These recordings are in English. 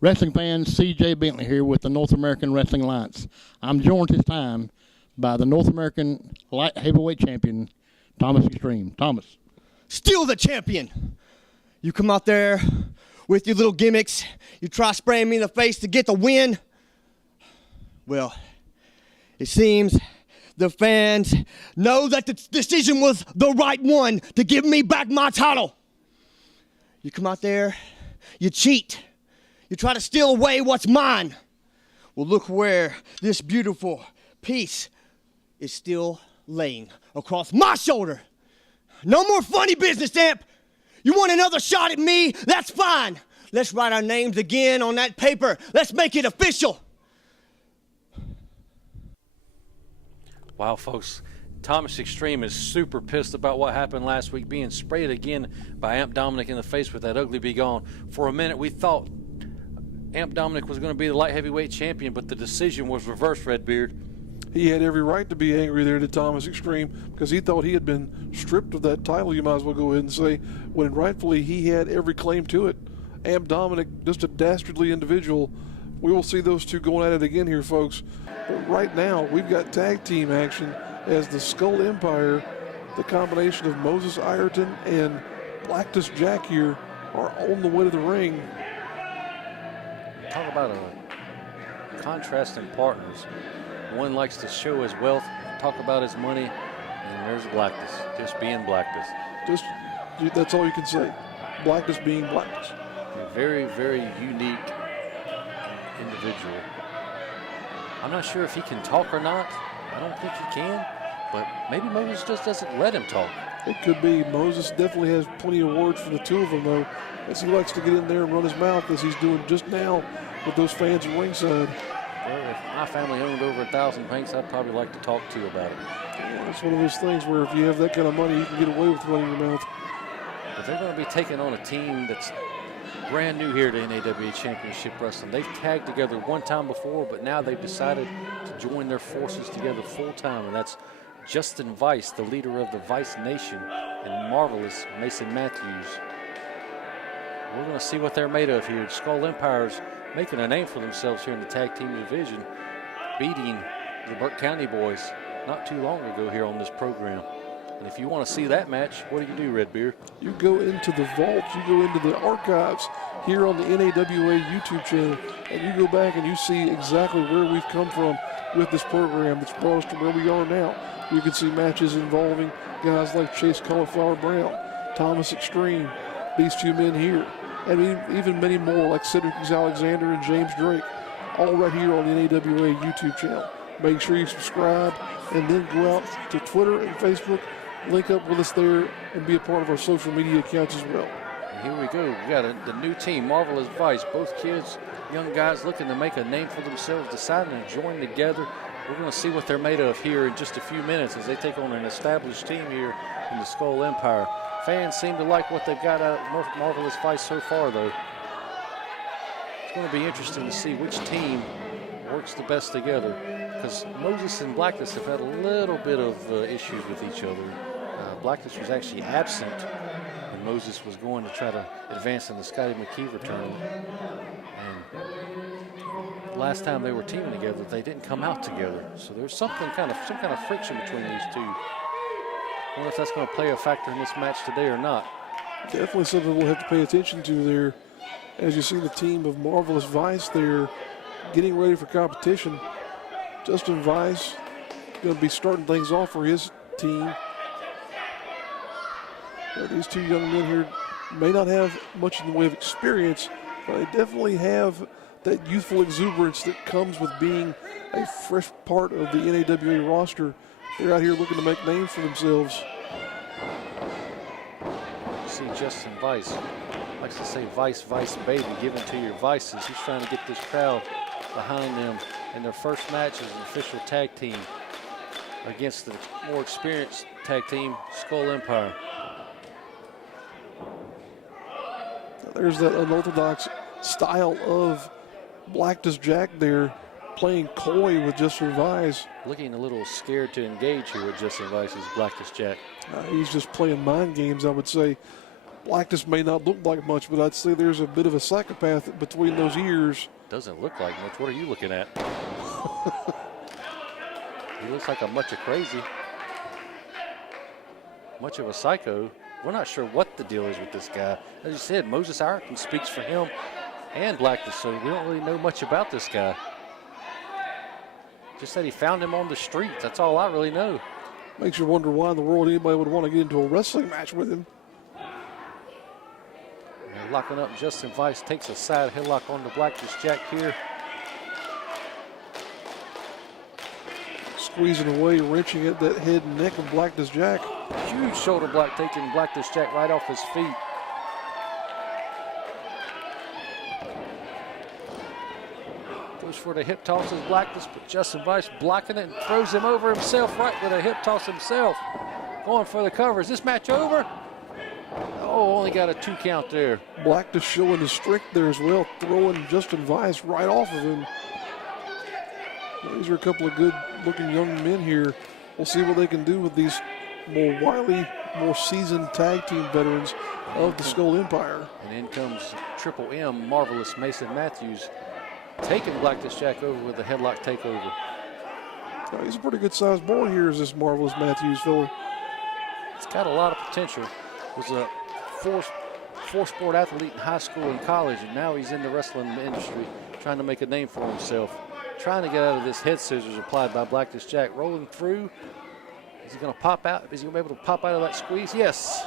Wrestling fans, C.J. Bentley here with the North American Wrestling Alliance. I'm joined this time by the North American Light Heavyweight Champion, Thomas Extreme. Thomas. Still the champion. You come out there with your little gimmicks. You try spraying me in the face to get the win. Well, it seems the fans know that the decision was the right one to give me back my title. You come out there, you cheat. You try to steal away what's mine. Well, look where this beautiful piece is still laying across my shoulder. No more funny business, Amp. You want another shot at me? That's fine. Let's write our names again on that paper. Let's make it official. Wow, folks. Thomas Extreme is super pissed about what happened last week, being sprayed again by Amp Dominick in the face with that ugly be gone. For a minute, we thought Amp Dominick was going to be the light heavyweight champion, but the decision was reversed, Redbeard. He had every right to be angry there to Thomas Extreme because he thought he had been stripped of that title, you might as well go ahead and say, when rightfully he had every claim to it. Amp Dominick, just a dastardly individual. We will see those two going at it again here, folks. But right now, we've got tag team action as the Skull Empire, the combination of Moses Ireton and Blacktist Jack here, are on the way to the ring. Talk about a contrasting partners. One likes to show his wealth, talk about his money, and there's Blacktist, just being Blacktist. Just, that's all you can say. Blacktist being Blacktist. A very, very unique individual. I'm not sure if he can talk or not. I don't think he can, but maybe Moses just doesn't let him talk. It could be. Moses definitely has plenty of words for the two of them, though, as he likes to get in there and run his mouth as he's doing just now with those fans at ringside. Well, if my family owned over 1,000 pinks, I'd probably like to talk to you about it. Yeah, it's one of those things where if you have that kind of money, you can get away with running your mouth. But they're going to be taking on a team that's brand new here to NAWA Championship Wrestling. They've tagged together one time before, but now they've decided to join their forces together full time, and that's Justin Vyse, the leader of the Vyse Nation, and Marvelous Mason Matthews. We're going to see what they're made of here. Skull Empire's making a name for themselves here in the tag team division, beating the Burke County boys not too long ago here on this program. And if you want to see that match, what do, Redbeard? You go into the vault, you go into the archives here on the NAWA YouTube channel, and you go back and you see exactly where we've come from with this program that's brought us to where we are now. You can see matches involving guys like Chase Cauliflower Brown, Thomas Extreme, these two men here, and even many more like Cedric Alexander and James Drake, all right here on the NAWA YouTube channel. Make sure you subscribe and then go out to Twitter and Facebook, link up with us there, and be a part of our social media accounts as well. And here we go. We got the new team, Marvelous Vyse. Both kids, young guys looking to make a name for themselves, deciding to join together. We're going to see what they're made of here in just a few minutes as they take on an established team here in the Skull Empire. Fans seem to like what they've got out of Marvelous Vyse so far, though. It's going to be interesting to see which team works the best together, because Moses and Blacktist have had a little bit of issues with each other. Blacktist was actually absent when Moses was going to try to advance in the Scotty McKeever tournament. And last time they were teaming together, they didn't come out together. So there's some kind of friction between these two. I wonder if that's going to play a factor in this match today or not. Definitely something we'll have to pay attention to there. As you see the team of Marvelous Vyse there getting ready for competition. Justin Vyse going to be starting things off for his team. These two young men here may not have much in the way of experience They definitely have that youthful exuberance that comes with being a fresh part of the NAWA roster. They're out here looking to make names for themselves. See Justin Vyse likes to say Vyse, Vyse, baby, give it to your Vices. He's trying to get this crowd behind them in their first match as an official tag team against the more experienced tag team, Skull Empire. There's that unorthodox style of Blackness Jack there, playing coy with Justin Vyse. Looking a little scared to engage here with Justin Vyse's Blackness Jack. He's just playing mind games, I would say. Blackness may not look like much, but I'd say there's a bit of a psychopath between those ears. Doesn't look like much. What are you looking at? He looks like a much of crazy. Much of a psycho. We're not sure what the deal is with this guy. As you said, Moses Ireton speaks for him and Blackness, so we don't really know much about this guy. Just that he found him on the street. That's all I really know. Makes you wonder why in the world anybody would want to get into a wrestling match with him. And locking up, Justin Vyse takes a side headlock on the Blackness Jack here. Squeezing away, wrenching at that head and neck of Blackness Jack. Huge shoulder block taking Blackness Jack right off his feet. Goes for the hip toss as Blackness, but Justin Vyse blocking it and throws him over himself right with a hip toss himself. Going for the cover. Is this match over? Oh, only got a 2 count there. Blackness showing his strength there as well, throwing Justin Vyse right off of him. These are a couple of good-looking young men here. We'll see what they can do with these more wily, more seasoned tag team veterans of the Skull Empire. And in comes Triple M, Marvelous Mason Matthews, taking Blackness Jack over with a headlock takeover. Now, he's a pretty good-sized boy here, is this Marvelous Matthews fella. It's got a lot of potential. Was a four-sport athlete in high school and college, and now he's in the wrestling industry, trying to make a name for himself. Trying to get out of this head scissors applied by Blackness Jack. Rolling through. Is he going to pop out? Is he going to be able to pop out of that squeeze? Yes.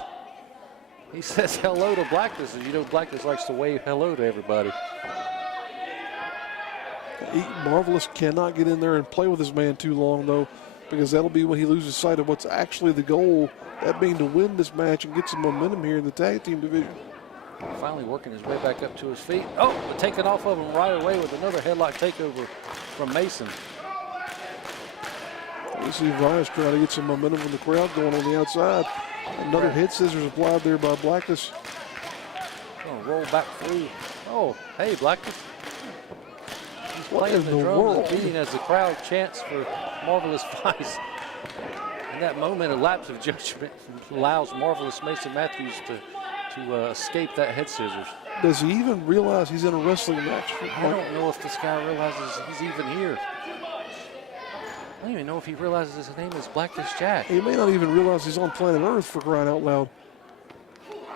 He says hello to Blackness, and you know Blackness likes to wave hello to everybody. Marvelous cannot get in there and play with his man too long, though, because that'll be when he loses sight of what's actually the goal, that being to win this match and get some momentum here in the tag team division. Finally working his way back up to his feet. Oh, but taken off of him right away with another headlock takeover from Mason. You see Vyse trying to get some momentum from the crowd going on the outside. Another head scissors applied there by Blackness. Gonna roll back through. Oh, hey, Blackness. He's What playing in the the drums world? and beating as the crowd chants for Marvelous Vyse. And that moment, a lapse of judgment allows Marvelous Mason Matthews to escape that head scissors. Does he even realize he's in a wrestling match? I don't know if this guy realizes he's even here. I don't even know if he realizes his name is Blackness Jack. He may not even realize he's on planet Earth, for crying out loud.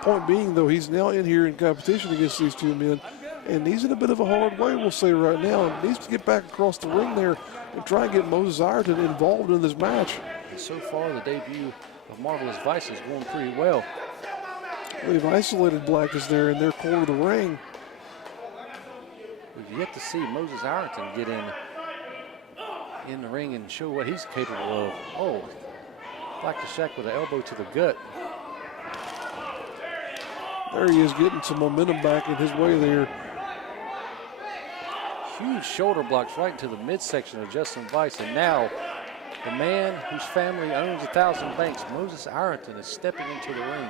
Point being, though, he's now in here in competition against these two men, and he's in a bit of a hard way, we'll say right now, and needs to get back across the ring there and try and get Moses Ireton involved in this match. And so far, the debut of Marvelous Vyse is going pretty well. They've isolated Blackness there in their corner of the ring. We've yet to see Moses Ireton get in the ring and show what he's capable of. Oh, Blackness Jack with an elbow to the gut. There he is, getting some momentum back in his way there. Huge shoulder blocks right into the midsection of Justin Vyse. And now, the man whose family owns 1,000 banks, Moses Ireton, is stepping into the ring.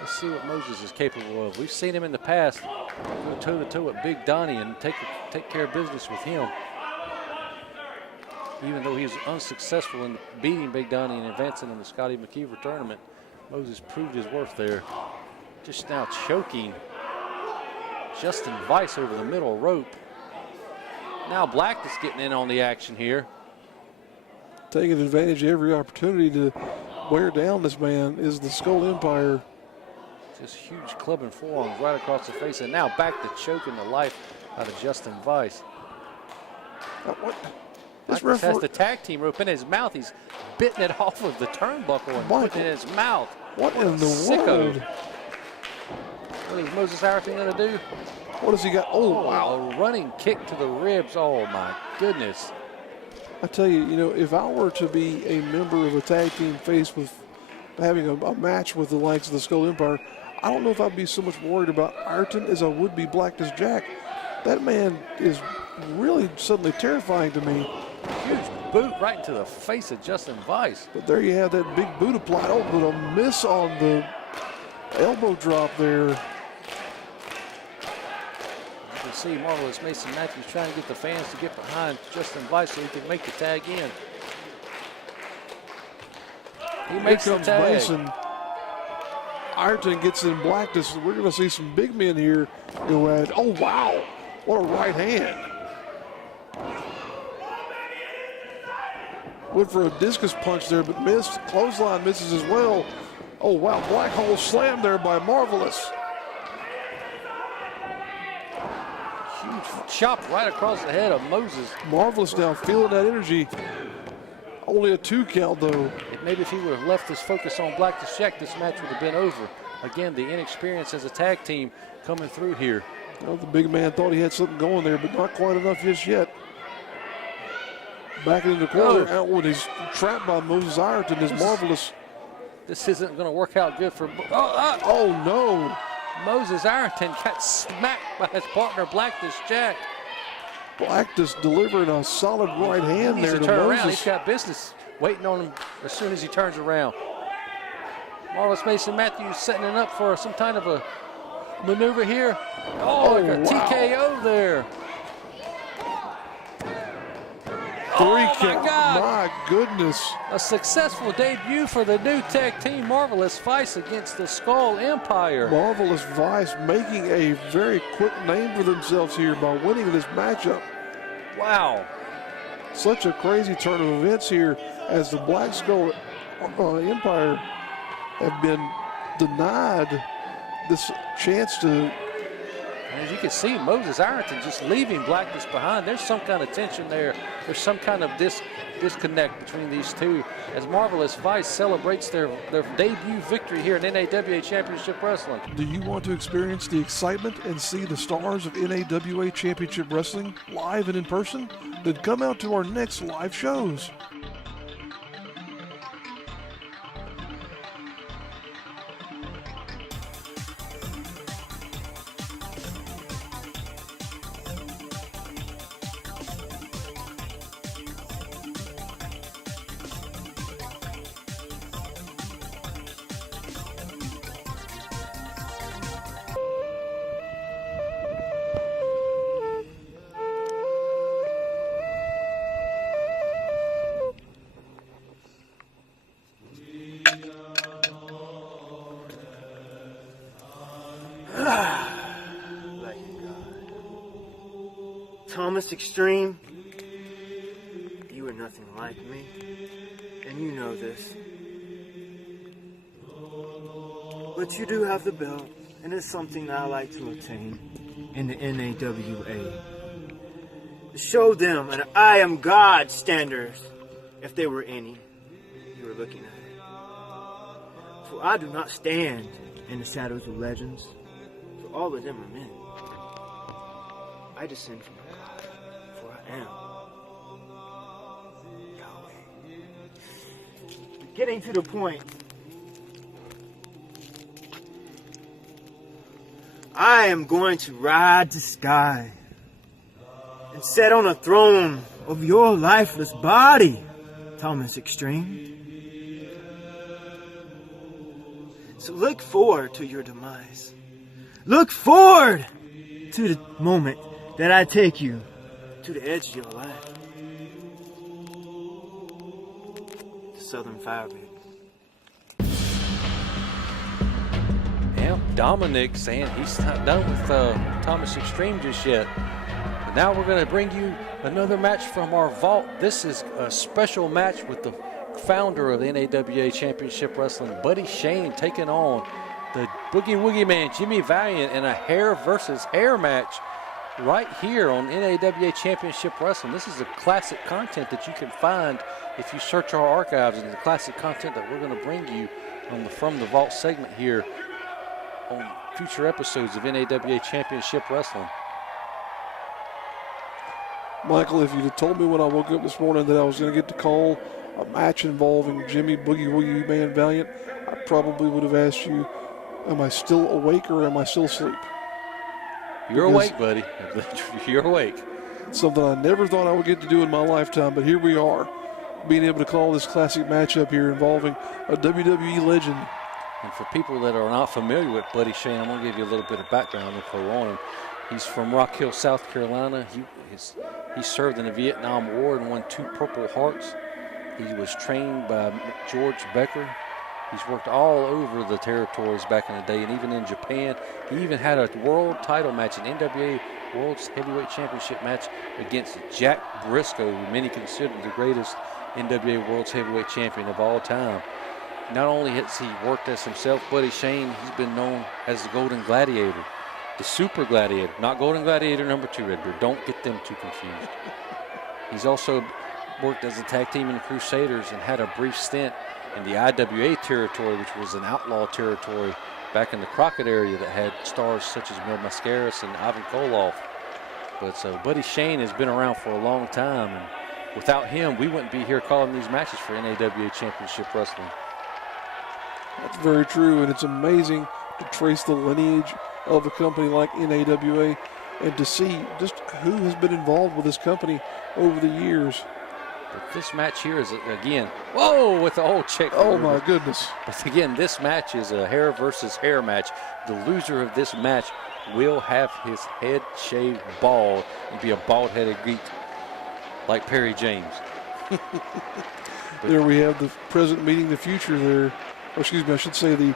Let's see what Moses is capable of. We've seen him in the past go toe-to-toe with Big Donnie and take care of business with him. Even though he was unsuccessful in beating Big Donnie and advancing in the Scotty McKeever tournament, Moses proved his worth there. Just now choking Justin Vyse over the middle rope. Now Blackness getting in on the action here. Taking advantage of every opportunity to wear down this man is the Skull Empire. Just huge club and forearms right across the face, and now back to choking the life out of Justin Vyse. What? This Blackness has referee, the tag team rope in his mouth. He's bitten it off of the turnbuckle and Michael, putting it in his mouth. what in the Sicko. world? What is Moses Ireton going to do? What has he got? Oh, wow. A running kick to the ribs. Oh, my goodness. I tell you, if I were to be a member of a tag team faced with having a match with the likes of the Skull Empire, I don't know if I'd be so much worried about Ireton as I would be Blackness Jack. That man is really suddenly terrifying to me. Huge boot right into the face of Justin Vyse. But there you have that big boot applied. Oh, but a miss on the elbow drop there. You can see Marvelous Mason Matthews trying to get the fans to get behind Justin Vyse so he can make the tag in. He makes the tag. Mason. Ireton gets in Blackness. We're going to see some big men here go at. Oh, wow. What a right hand. Went for a discus punch there, but missed. Clothesline misses as well. Oh, wow. Black hole slam there by Marvelous. Huge chop right across the head of Moses. Marvelous now feeling that energy. Only a 2 count, though. Maybe if he would have left his focus on Blackness Jack, this match would have been over. Again, the inexperience as a tag team coming through here. Well, the big man thought he had something going there, but not quite enough just yet. Back into the corner. Out when he's trapped by Moses Ireton is Marvelous. This isn't going to work out good for. Oh, no. Moses Ireton got smacked by his partner, Blackness Jack. Blackness delivering a solid right hand there to turn Moses. around. He's got business waiting on him as soon as he turns around. Marvelous Mason Matthews setting it up for some kind of a maneuver here. Oh, like a TKO there. 3 my count. God. My goodness. A successful debut for the new tag team, Marvelous Vyse against the Skull Empire. Marvelous Vyse making a very quick name for themselves here by winning this matchup. Wow. Such a crazy turn of events here as the Black Skull Empire have been denied this chance to. As you can see, Moses Ireton just leaving Blackness behind. There's some kind of tension there. There's some kind of disconnect between these two as Marvelous Vyse celebrates their debut victory here in NAWA Championship Wrestling. Do you want to experience the excitement and see the stars of NAWA Championship Wrestling live and in person? Then come out to our next live shows. Thomas Extreme, you are nothing like me, and you know this. But you do have the belt, and it's something I like to obtain in the NAWA. To show them an I am God standards, if there were any you were looking at. For I do not stand in the shadows of legends, for all of them are men. I descend from God, for I am Yahweh. Getting to the point, I am going to ride the sky and sit on a throne of your lifeless body, Thomas Extreme. So look forward to your demise. Look forward to the moment that I take you to the edge of your life. The Southern Firebird. Amp Dominick saying he's not done with Thomas Extreme just yet. But now we're going to bring you another match from our vault. This is a special match with the founder of the NAWA Championship Wrestling, Buddy Shane, taking on the Boogie Woogie Man, Jimmy Valiant, in a hair versus hair match right here on NAWA Championship Wrestling. This is the classic content that you can find if you search our archives, and the classic content that we're going to bring you from the Vault segment here on future episodes of NAWA Championship Wrestling. Michael, if you'd have told me when I woke up this morning that I was going to get to call a match involving Jimmy Boogie Woogie Man Valiant, I probably would have asked you, am I still awake or am I still asleep? You're awake, buddy. You're awake. Something I never thought I would get to do in my lifetime, but here we are, being able to call this classic matchup here involving a WWE legend. And for people that are not familiar with Buddy Shane, I'm going to give you a little bit of background info on him. He's from Rock Hill, South Carolina. He served in the Vietnam War and won 2 Purple Hearts. He was trained by George Becker. He's worked all over the territories back in the day and even in Japan. He even had a world title match, an NWA World Heavyweight Championship match against Jack Briscoe, who many consider the greatest NWA World Heavyweight Champion of all time. Not only has he worked as himself, Buddy Shane, he's been known as the Golden Gladiator, the Super Gladiator, not Golden Gladiator #2, Redbeard. Don't get them too confused. He's also worked as a tag team in the Crusaders and had a brief stint in the IWA territory, which was an outlaw territory back in the Crockett area that had stars such as Mil Mascaras and Ivan Koloff. But so Buddy Shane has been around for a long time, and without him, we wouldn't be here calling these matches for NAWA Championship Wrestling. That's very true, and it's amazing to trace the lineage of a company like NAWA and to see just who has been involved with this company over the years. But this match here is, again, whoa, with the old check. Oh, my goodness. But again, this match is a hair versus hair match. The loser of this match will have his head shaved bald and be a bald-headed geek like Perry James. There we have the present meeting the future there. Or excuse me, I should say the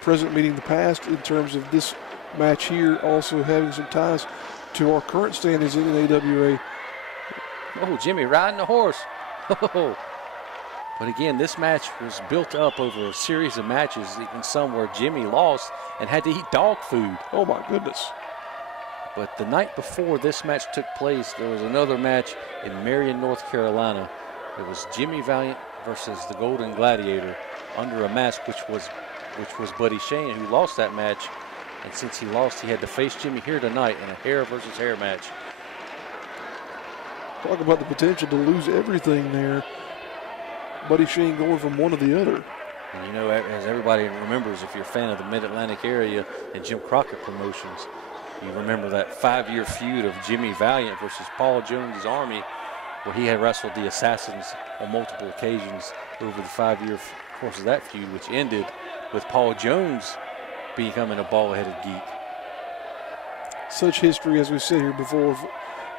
present meeting the past in terms of this match here also having some ties to our current standings in NAWA. Oh, Jimmy riding the horse. Oh. But again, this match was built up over a series of matches, even some where Jimmy lost and had to eat dog food. Oh, my goodness. But the night before this match took place, there was another match in Marion, North Carolina. It was Jimmy Valiant versus the Golden Gladiator under a mask, which was Buddy Shane, who lost that match. And since he lost, he had to face Jimmy here tonight in a hair versus hair match. Talk about the potential to lose everything there. Buddy Shane going from one to the other. And you know, as everybody remembers, if you're a fan of the Mid-Atlantic area and Jim Crockett Promotions, you remember that 5-year feud of Jimmy Valiant versus Paul Jones' Army, where he had wrestled the Assassins on multiple occasions over the 5-year course of that feud, which ended with Paul Jones becoming a bald-headed geek. Such history, as we said here before.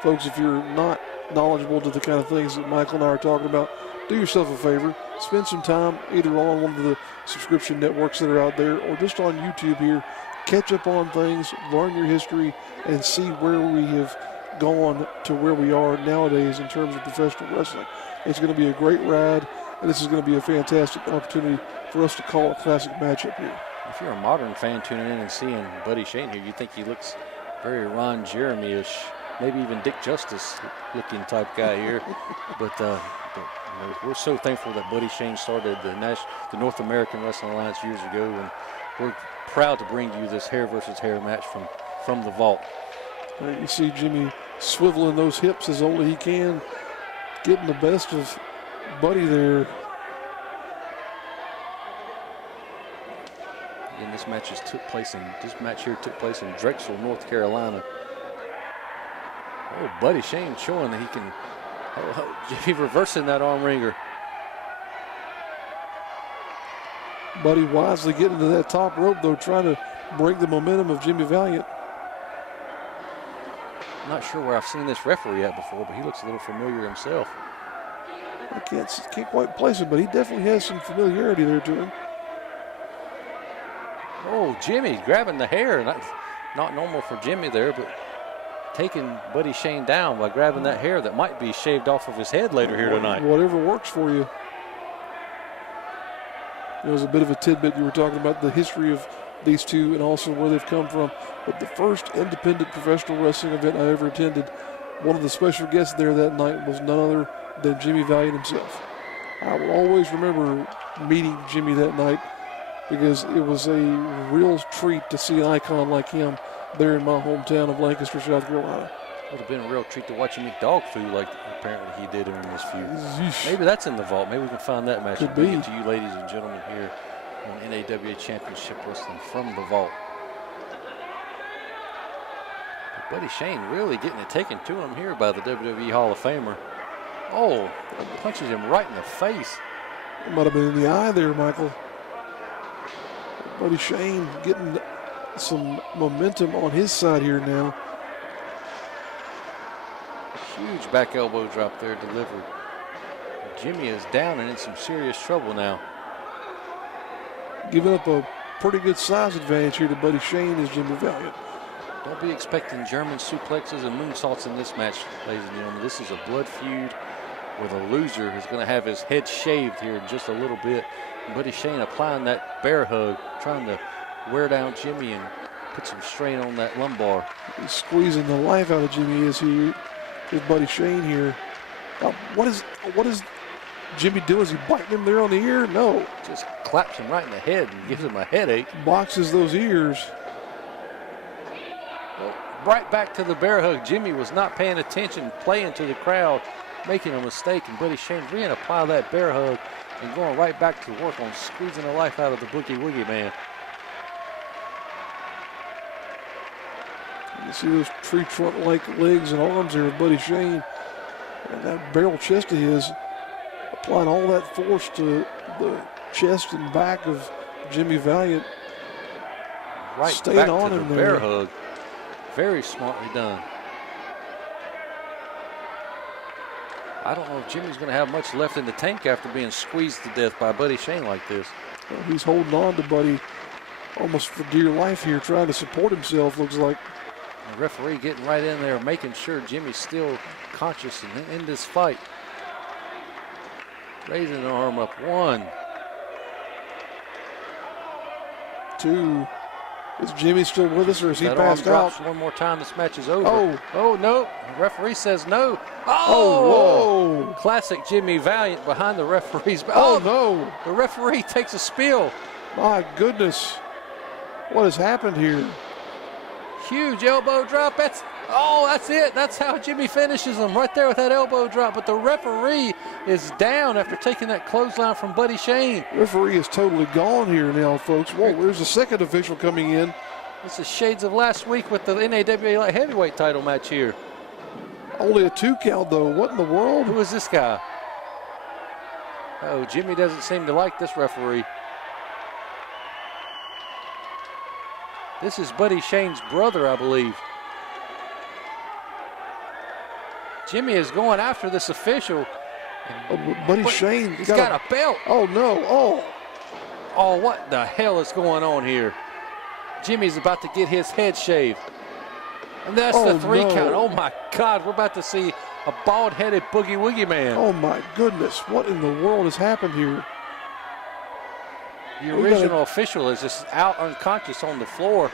Folks, if you're not knowledgeable to the kind of things that Michael and I are talking about, do yourself a favor. Spend some time either on one of the subscription networks that are out there or just on YouTube here. Catch up on things, learn your history, and see where we have gone to where we are nowadays in terms of professional wrestling. It's going to be a great ride, and this is going to be a fantastic opportunity for us to call a classic matchup here. If you're a modern fan tuning in and seeing Buddy Shane here, you think he looks very Ron Jeremy-ish, maybe even Dick Justice looking type guy here. But you know, we're so thankful that Buddy Shane started the North American Wrestling Alliance years ago, and we're proud to bring you this hair versus hair match from the Vault. You see Jimmy swiveling those hips as only he can, getting the best of Buddy there. And this match took place in Drexel, North Carolina. Oh, Buddy Shane showing that he can. Jimmy reversing that arm wringer. Buddy wisely getting to that top rope, though, trying to break the momentum of Jimmy Valiant. I'm not sure where I've seen this referee at before, but he looks a little familiar himself. I can't quite place it, but he definitely has some familiarity there to him. Oh, Jimmy grabbing the hair. Not normal for Jimmy there, but taking Buddy Shane down by grabbing that hair that might be shaved off of his head later here tonight. Whatever works for you. It was a bit of a tidbit. You were talking about the history of these two and also where they've come from. But the first independent professional wrestling event I ever attended, one of the special guests there that night was none other than Jimmy Valiant himself. I will always remember meeting Jimmy that night. because it was a real treat to see an icon like him there in my hometown of Lancaster, South Carolina. Would have been a real treat to watch him eat dog food like apparently he did during this feud. Yeesh. Maybe that's in the vault. Maybe we can find that match Could and bring be. it to you, ladies and gentlemen, here on NAWA Championship Wrestling from the vault. But Buddy Shane really getting it taken to him here by the WWE Hall of Famer. Oh, punches him right in the face. It might have been in the eye there, Michael. Buddy Shane getting some momentum on his side here now. Huge back elbow drop there delivered. Jimmy is down and in some serious trouble now. Giving up a pretty good size advantage here to Buddy Shane is Jimmy Valiant. Don't be expecting German suplexes and moonsaults in this match, ladies and gentlemen. This is a blood feud where the loser is going to have his head shaved here in just a little bit. And Buddy Shane applying that bear hug, trying to wear down Jimmy and put some strain on that lumbar. He's squeezing the life out of Jimmy as he is Buddy Shane here. What is Jimmy doing? Is he biting him there on the ear? No. Just claps him right in the head and gives him a headache. Boxes those ears. Well, right back to the bear hug. Jimmy was not paying attention, playing to the crowd, making a mistake, and Buddy Shane reapply that bear hug and going right back to work on squeezing the life out of the Boogie Woogie man. You see those tree trunk-like legs and arms there of Buddy Shane. And that barrel chest of his, applying all that force to the chest and back of Jimmy Valiant. Right staying back on to the him bear there. hug. Very smartly done. I don't know if Jimmy's going to have much left in the tank after being squeezed to death by Buddy Shane like this. Well, he's holding on to Buddy almost for dear life here, trying to support himself, looks like. The referee getting right in there, making sure Jimmy's still conscious and in this fight. Raising an arm up. 1, 2. Is Jimmy still with us, or is he that arm passed drops out? one more time, this match is over. Oh. No. The referee says no. Oh, whoa. Classic Jimmy Valiant behind the referee's back. Oh, no. The referee takes a spill. My goodness. What has happened here? Huge elbow drop. That's it. That's how Jimmy finishes him, right there with that elbow drop. But the referee is down after taking that clothesline from Buddy Shane. Referee is totally gone here now, folks. Whoa, there's a second official coming in. This is shades of last week with the NAWA Light Heavyweight title match here. Only a 2 count, though. What in the world? Who is this guy? Oh, Jimmy doesn't seem to like this referee. This is Buddy Shane's brother, I believe. Jimmy is going after this official. Buddy Shane. He's got a belt. Oh, no. Oh, what the hell is going on here? Jimmy's about to get his head shaved. And that's the 3 count. Oh, my God. We're about to see a bald-headed Boogie Woogie man. Oh, my goodness. What in the world has happened here? The original official is just out unconscious on the floor.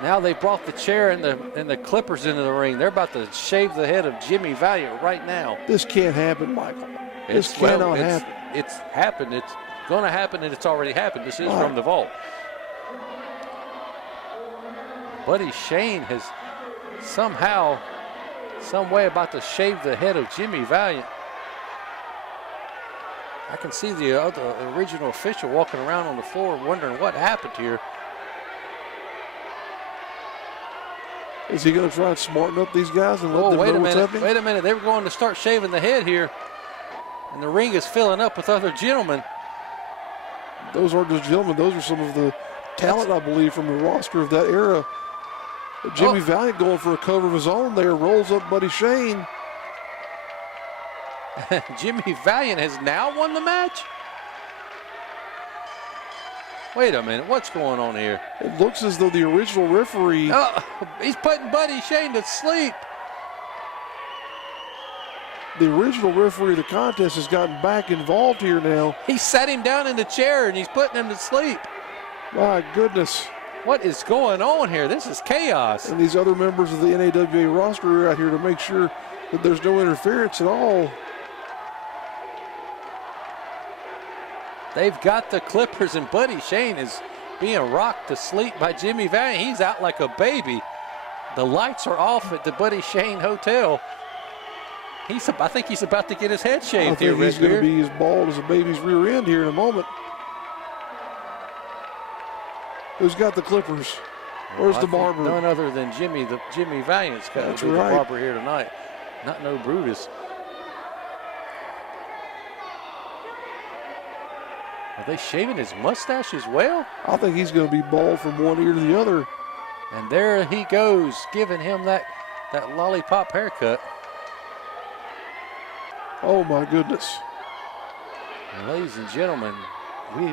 Now they brought the chair and the clippers into the ring. They're about to shave the head of Jimmy Valiant right now. This can't happen, Michael. This cannot happen. It's happened. It's going to happen, and it's already happened. This is from the vault. Buddy Shane has somehow, some way about to shave the head of Jimmy Valiant. I can see the original official walking around on the floor wondering what happened here. Is he going to try and smarten up these guys and let them know what's happening? Wait a minute. They were going to start shaving the head here. And the ring is filling up with other gentlemen. Those aren't just gentlemen. Those are some of the talent, I believe, from the roster of that era. Jimmy Valiant going for a cover of his own there. Rolls up Buddy Shane. Jimmy Valiant has now won the match? Wait a minute, what's going on here? It looks as though the original referee... He's putting Buddy Shane to sleep. The original referee of the contest has gotten back involved here now. He sat him down in the chair and he's putting him to sleep. My goodness. What is going on here? This is chaos. And these other members of the NAWA roster are out here to make sure that there's no interference at all. They've got the Clippers, and Buddy Shane is being rocked to sleep by Jimmy Valiant. He's out like a baby. The lights are off at the Buddy Shane Hotel. I think he's about to get his head shaved here, he's going to be as bald as a baby's rear end here in a moment. Who's got the Clippers? Where's the barber? None other than Jimmy Valiant's got to be the barber here tonight. Not no Brutus. Are they shaving his mustache as well? I think he's going to be bald from one ear to the other. And there he goes, giving him that lollipop haircut. Oh, my goodness. And ladies and gentlemen,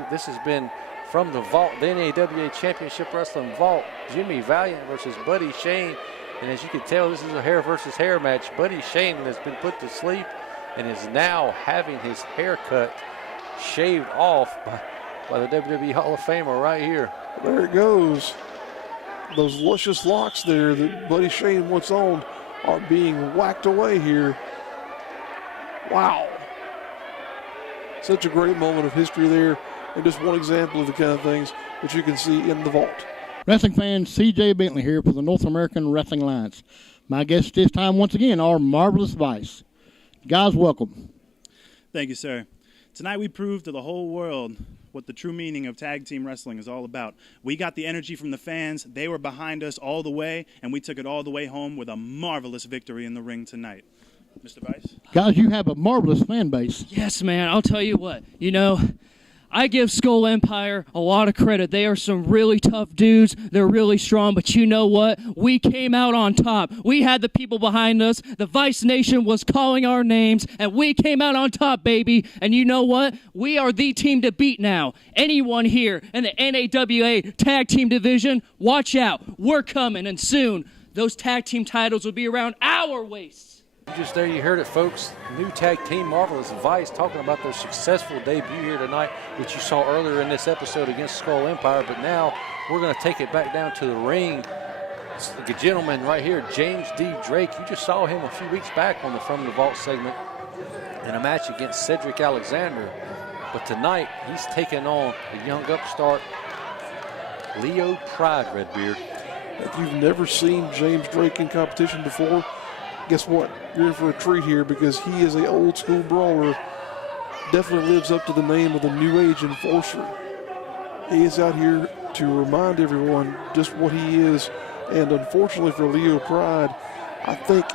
this has been from the Vault, the NAWA Championship Wrestling Vault. Jimmy Valiant versus Buddy Shane. And as you can tell, this is a hair versus hair match. Buddy Shane has been put to sleep and is now having his haircut shaved off by the WWE Hall of Famer right here. There it goes. Those luscious locks there that Buddy Shane once owned are being whacked away here. Wow. Such a great moment of history there, and just one example of the kind of things that you can see in the vault. Wrestling fans, CJ Bentley here for the North American Wrestling Alliance. My guests this time once again are Marvelous Vyse. Guys, welcome. Thank you, sir. Tonight we proved to the whole world what the true meaning of tag team wrestling is all about. We got the energy from the fans. They were behind us all the way, and we took it all the way home with a marvelous victory in the ring tonight. Mr. Vyse? Guys, you have a marvelous fan base. Yes, man. I'll tell you what. You know, I give Skull Empire a lot of credit. They are some really tough dudes. They're really strong. But you know what? We came out on top. We had the people behind us. The Vyse Nation was calling our names, and we came out on top, baby. And you know what? We are the team to beat now. Anyone here in the NAWA Tag Team Division, watch out. We're coming, and soon those tag team titles will be around our waists. Just there, you heard it, folks. New tag team, Marvelous Vyse, talking about their successful debut here tonight, which you saw earlier in this episode against Skull Empire. But now we're going to take it back down to the ring. It's the gentleman right here, James D. Drake. You just saw him a few weeks back on the From the Vault segment in a match against Cedric Alexander. But tonight, he's taking on the young upstart, Leo Pryde, Redbeard. If you've never seen James Drake in competition before, guess what? You're in for a treat here because he is an old school brawler. Definitely lives up to the name of the New Age Enforcer. He is out here to remind everyone just what he is. And unfortunately for Leo Pryde, I think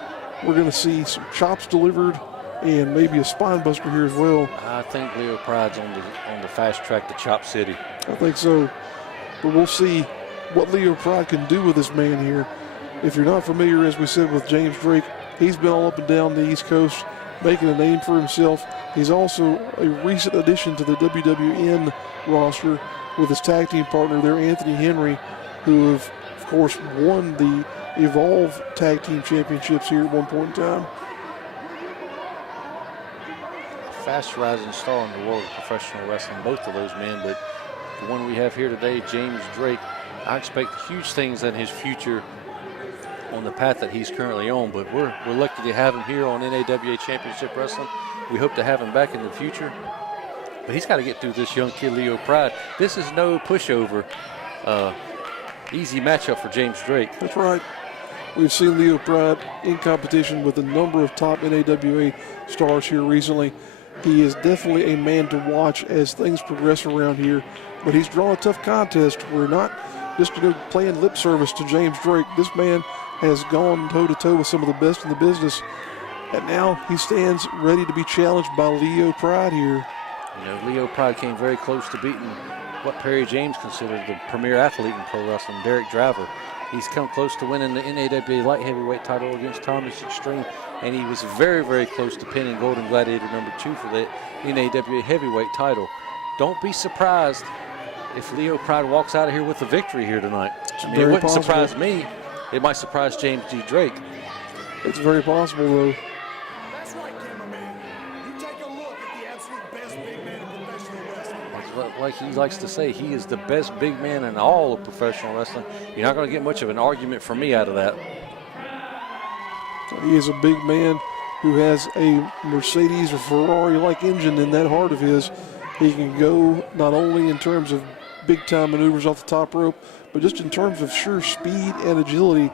we're going to see some chops delivered and maybe a spine buster here as well. I think Leo Pryde's on the fast track to Chop City. I think so. But we'll see what Leo Pryde can do with this man here. If you're not familiar, as we said, with James Drake, he's been all up and down the East Coast, making a name for himself. He's also a recent addition to the WWN roster with his tag team partner there, Anthony Henry, who have, of course, won the Evolve Tag Team Championships here at one point in time. Fast rising star in the world of professional wrestling, both of those men, but the one we have here today, James Drake, I expect huge things in his future on the path that he's currently on, but we're lucky to have him here on NAWA Championship Wrestling. We hope to have him back in the future, but he's got to get through this young kid, Leo Pryde. This is no pushover. Easy matchup for James Drake. That's right. We've seen Leo Pryde in competition with a number of top NAWA stars here recently. He is definitely a man to watch as things progress around here, but he's drawn a tough contest. We're not just playing lip service to James Drake. This man has gone toe-to-toe with some of the best in the business, and now he stands ready to be challenged by Leo Pryde here. You know, Leo Pryde came very close to beating what Perry James considered the premier athlete in pro wrestling, Derek Driver. He's come close to winning the NAWA light heavyweight title against Thomas Extreme, and he was very, very close to pinning Golden Gladiator #2 for the NAWA heavyweight title. Don't be surprised if Leo Pryde walks out of here with a victory here tonight. I mean, it wouldn't surprise me. It might surprise James D. Drake. It's very possible, though. That's right, cameraman. You take a look at the absolute best big man in professional wrestling. Like he likes to say, he is the best big man in all of professional wrestling. You're not going to get much of an argument from me out of that. He is a big man who has a Mercedes or Ferrari-like engine in that heart of his. He can go not only in terms of big-time maneuvers off the top rope, but just in terms of sheer speed and agility.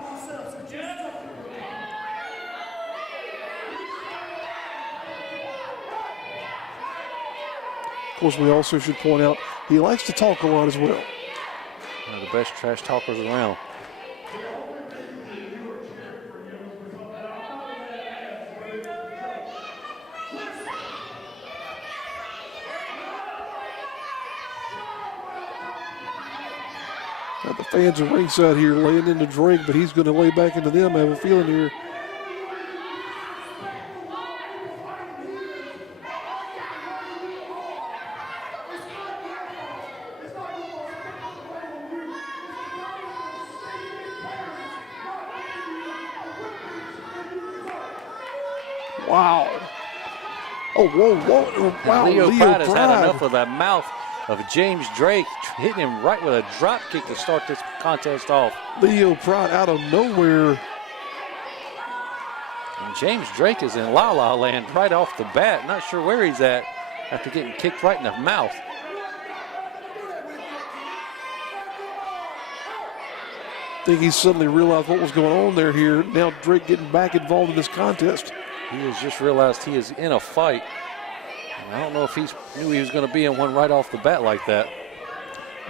Of course, we also should point out he likes to talk a lot as well. One of the best trash talkers around. Now the fans are ringside here laying into Drake, but he's going to lay back into them, I have a feeling here. Wow. Oh, whoa. Wow, Leo Pryde has had Pryde. enough of the mouth of James Drake, hitting him right with a drop kick to start this contest off. Leo Pryde out of nowhere. And James Drake is in La La Land right off the bat. Not sure where he's at after getting kicked right in the mouth. I think he suddenly realized what was going on there here. Now Drake getting back involved in this contest. He has just realized he is in a fight. And I don't know if he knew he was going to be in one right off the bat like that.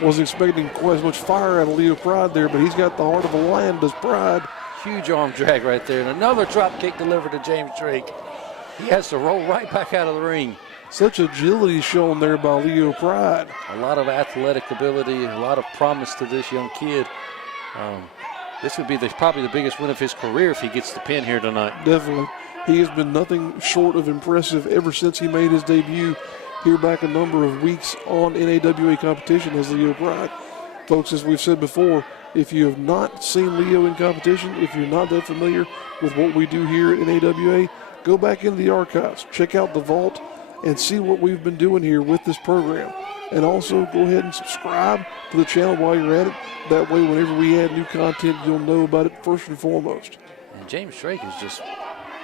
Wasn't expecting quite as much fire out of Leo Pryde there, but he's got the heart of a lion, does Pryde. Huge arm drag right there. And another drop kick delivered to James Drake. He has to roll right back out of the ring. Such agility shown there by Leo Pryde. A lot of athletic ability, a lot of promise to this young kid. This would be probably the biggest win of his career if he gets the pin here tonight. Definitely. He has been nothing short of impressive ever since he made his debut here back a number of weeks on NAWA competition as Leo Pryde. Folks, as we've said before, if you have not seen Leo in competition, if you're not that familiar with what we do here at NAWA, go back into the archives, check out the vault, and see what we've been doing here with this program. And also go ahead and subscribe to the channel while you're at it. That way, whenever we add new content, you'll know about it first and foremost. And James Drake is just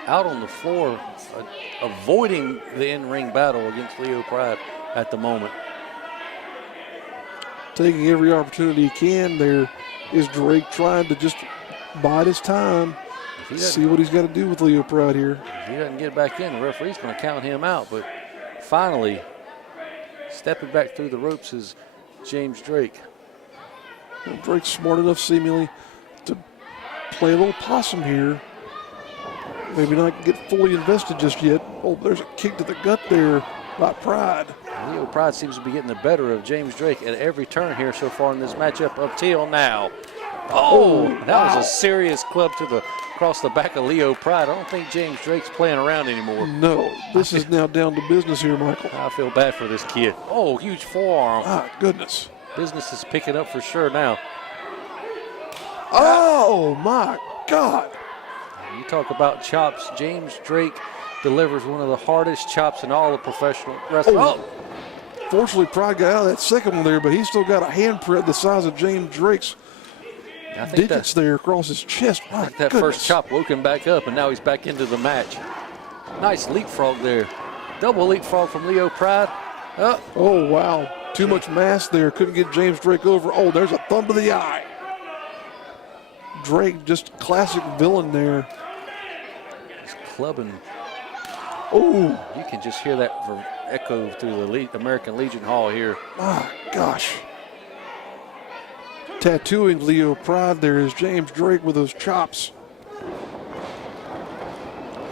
out on the floor, avoiding the in-ring battle against Leo Pryde at the moment. Taking every opportunity he can. There is Drake trying to just bide his time, see what he's got to do with Leo Pryde here. If he doesn't get back in, the referee's going to count him out. But finally, stepping back through the ropes is James Drake. Well, Drake's smart enough, seemingly, to play a little possum here. Maybe not get fully invested just yet. Oh, there's a kick to the gut there by Pryde. Leo Pryde seems to be getting the better of James Drake at every turn here so far in this matchup up till now. Oh, that was a serious club across the back of Leo Pryde. I don't think James Drake's playing around anymore. No, this is now down to business here, Michael. I feel bad for this kid. Oh, huge forearm. Ah, goodness. Business is picking up for sure now. Oh, my God. You talk about chops. James Drake delivers one of the hardest chops in all of professional wrestling. Oh. Fortunately, Pryde got out of that second one there, but he's still got a handprint the size of James Drake's digits there across his chest. I think that first chop woke him back up, and now he's back into the match. Nice leapfrog there. Double leapfrog from Leo Pryde. Oh, wow. Too much mass there. Couldn't get James Drake over. Oh, there's a thumb to the eye. Drake, just classic villain there. He's clubbing. Oh. You can just hear that echo through the American Legion Hall here. Ah, gosh. Tattooing Leo Pryde there is James Drake with those chops.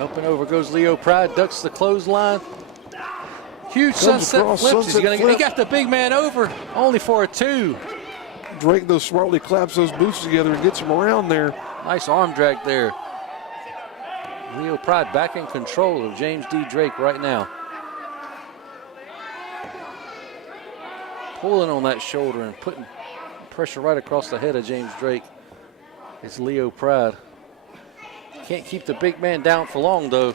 Up and over goes Leo Pryde, ducks the clothesline. Huge sunset flips. He got the big man over, only for a 2. Drake, though, smartly claps those boots together and gets him around there. Nice arm drag there. Leo Pryde back in control of James D. Drake right now. Pulling on that shoulder and putting pressure right across the head of James Drake. It's Leo Pryde. Can't keep the big man down for long, though.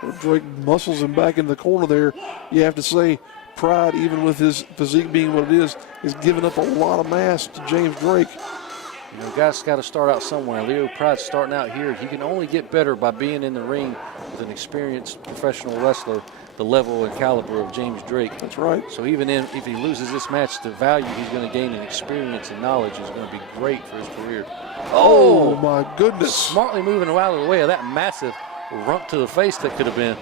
Well, Drake muscles him back in the corner there. You have to say, Pryde, even with his physique being what it is giving up a lot of mass to James Drake. You know, guys got to start out somewhere. Leo Pryde's starting out here. He can only get better by being in the ring with an experienced professional wrestler the level and caliber of James Drake. That's right. So even if he loses this match, the value he's going to gain in experience and knowledge is going to be great for his career. Oh my goodness. Smartly moving out of the way of that massive rump to the face that could have been.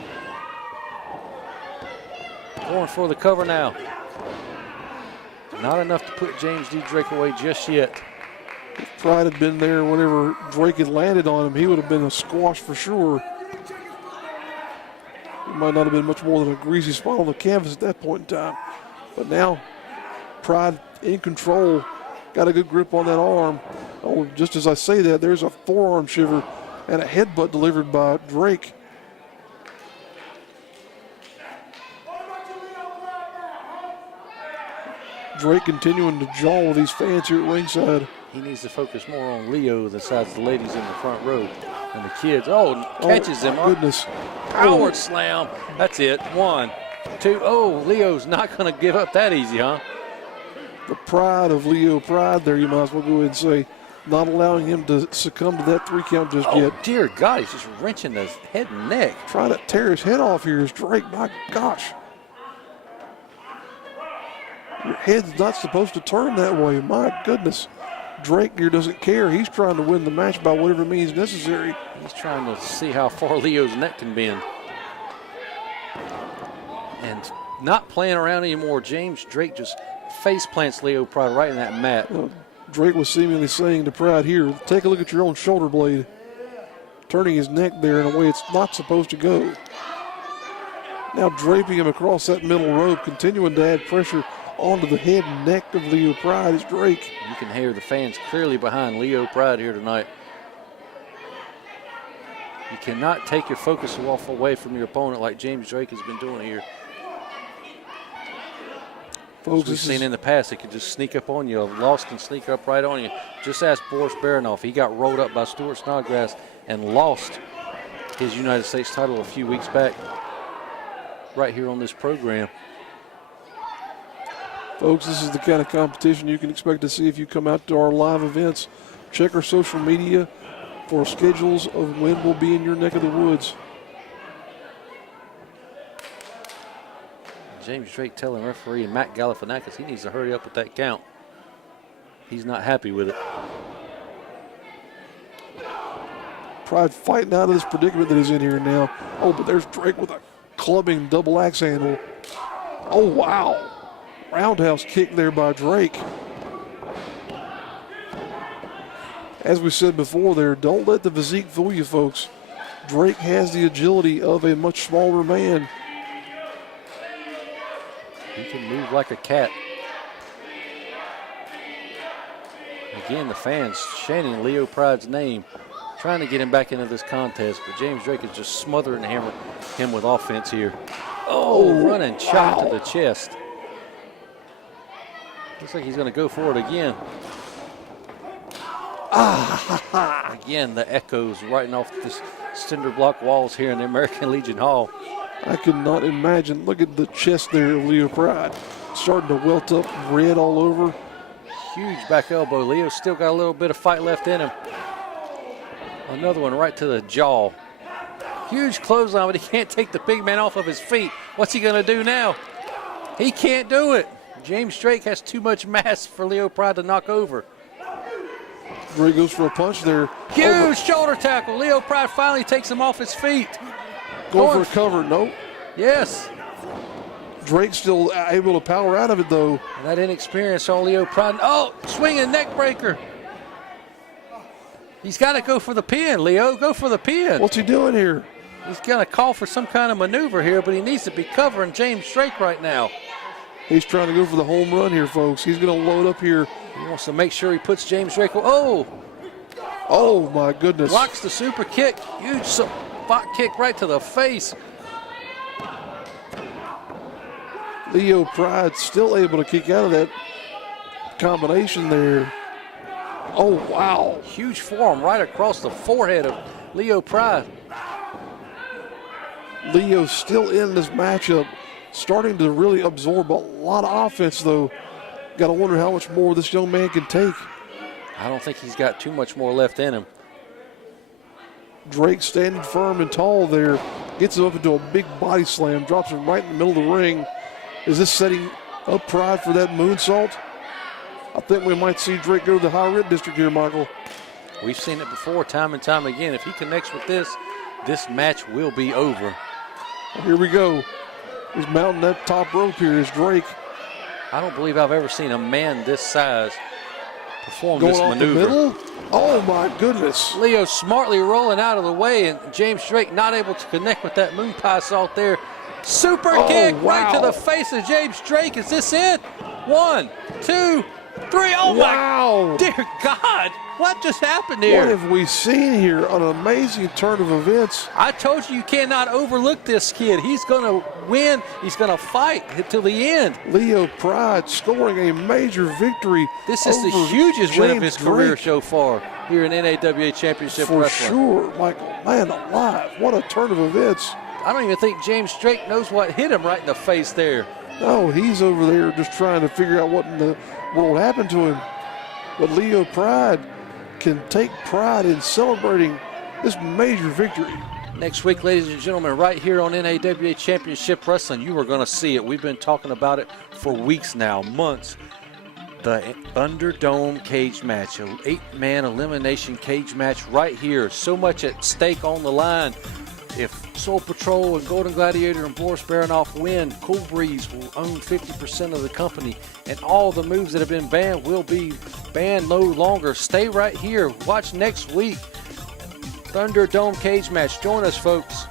Going for the cover now. Not enough to put James D. Drake away just yet. If Pryde had been there whenever Drake had landed on him, he would have been a squash for sure. It might not have been much more than a greasy spot on the canvas at that point in time. But now, Pryde in control, got a good grip on that arm. Oh, just as I say that, there's a forearm shiver and a headbutt delivered by Drake. Drake continuing to jaw with these fans here at ringside. He needs to focus more on Leo besides the ladies in the front row. And the kids, catches him. Goodness. Power slam. That's it. 1, 2. Oh, Leo's not going to give up that easy, huh? The pride of Leo Pryde there, you might as well go ahead and say, not allowing him to succumb to that 3 count just yet. Oh, dear God, he's just wrenching his head and neck. Trying to tear his head off here is Drake. My gosh. Your head's not supposed to turn that way. My goodness. Drake here doesn't care. He's trying to win the match by whatever means necessary. He's trying to see how far Leo's neck can bend. And not playing around anymore. James Drake just face plants Leo Pryde right in that mat. Drake was seemingly saying to Pryde here, take a look at your own shoulder blade. Turning his neck there in a way it's not supposed to go. Now draping him across that middle rope, continuing to add pressure onto the head and neck of Leo Pryde is Drake. You can hear the fans clearly behind Leo Pryde here tonight. You cannot take your focus off away from your opponent like James Drake has been doing here. Folks, we've seen in the past, they could just sneak up on you, lost and sneak up right on you. Just ask Boris Baranoff. He got rolled up by Stuart Snodgrass and lost his United States title a few weeks back right here on this program. Folks, this is the kind of competition you can expect to see if you come out to our live events. Check our social media for schedules of when we'll be in your neck of the woods. James Drake telling referee Matt Galifianakis he needs to hurry up with that count. He's not happy with it. Pryde fighting out of this predicament that he's in here now. Oh, but there's Drake with a clubbing double axe handle. Oh, wow. Roundhouse kick there by Drake. As we said before there, don't let the physique fool you, folks. Drake has the agility of a much smaller man. He can move like a cat. Again, the fans chanting Leo Pryde's name, trying to get him back into this contest, but James Drake is just smothering him with offense here. Oh, running shot to the chest. Looks like he's going to go for it again. Again, the echoes right off this cinder block walls here in the American Legion Hall. I could not imagine. Look at the chest there of Leo Pryde. Starting to welt up red all over. Huge back elbow. Leo's still got a little bit of fight left in him. Another one right to the jaw. Huge clothesline, but he can't take the big man off of his feet. What's he going to do now? He can't do it. James Drake has too much mass for Leo Pryde to knock over. Drake goes for a punch there. Huge shoulder tackle. Leo Pryde finally takes him off his feet. Going for a cover. Nope. Yes. Drake still able to power out of it, though. And that inexperience on Leo Pryde. Oh, swinging neck breaker. He's got to go for the pin, Leo. Go for the pin. What's he doing here? He's going to call for some kind of maneuver here, but he needs to be covering James Drake right now. He's trying to go for the home run here, folks. He's going to load up here. He wants to make sure he puts James Drake. Oh! Oh, my goodness. Blocks the super kick. Huge spot kick right to the face. Leo Pryde still able to kick out of that combination there. Oh, wow. Huge forearm right across the forehead of Leo Pryde. Leo still in this matchup, starting to really absorb a lot of offense, though. Got to wonder how much more this young man can take. I don't think he's got too much more left in him. Drake standing firm and tall there. gets him up into a big body slam, drops him right in the middle of the ring. Is this setting up Pryde for that moonsault? I think we might see Drake go to the high rib district here, Michael. We've seen it before, time and time again. If he connects with this, this match will be over. Here we go. He's mounting that top rope here is Drake. I don't believe I've ever seen a man this size perform Going this off maneuver. the middle. Oh, my goodness. Leo smartly rolling out of the way, and James Drake not able to connect with that moon pie salt there. Super kick right to the face of James Drake. Is this it? 1, 2, 3. Oh, wow. my dear God. What just happened What here? have we seen here? An amazing turn of events. I told you cannot overlook this kid. He's going to win. He's going to fight till the end. Leo Pryde scoring a major victory. This is the over hugest win of James his career Drake. so far here in NAWA Championship For Wrestling. sure, Michael. Man alive. What a turn of events. I don't even think James Drake knows what hit him right in the face there. No, he's over there just trying to figure out what in the world happened to him. But Leo Pryde can take pride in celebrating this major victory. Next week, ladies and gentlemen, right here on NAWA Championship Wrestling, you are going to see it. We've been talking about it for weeks now, months. The Thunderdome cage match, an 8-man elimination cage match right here. So much at stake on the line. If Soul Patrol and Golden Gladiator and Boris Baronoff win, Cool Breeze will own 50% of the company, and all the moves that have been banned will be banned no longer. Stay right here. Watch next week. Thunderdome cage match. Join us, folks.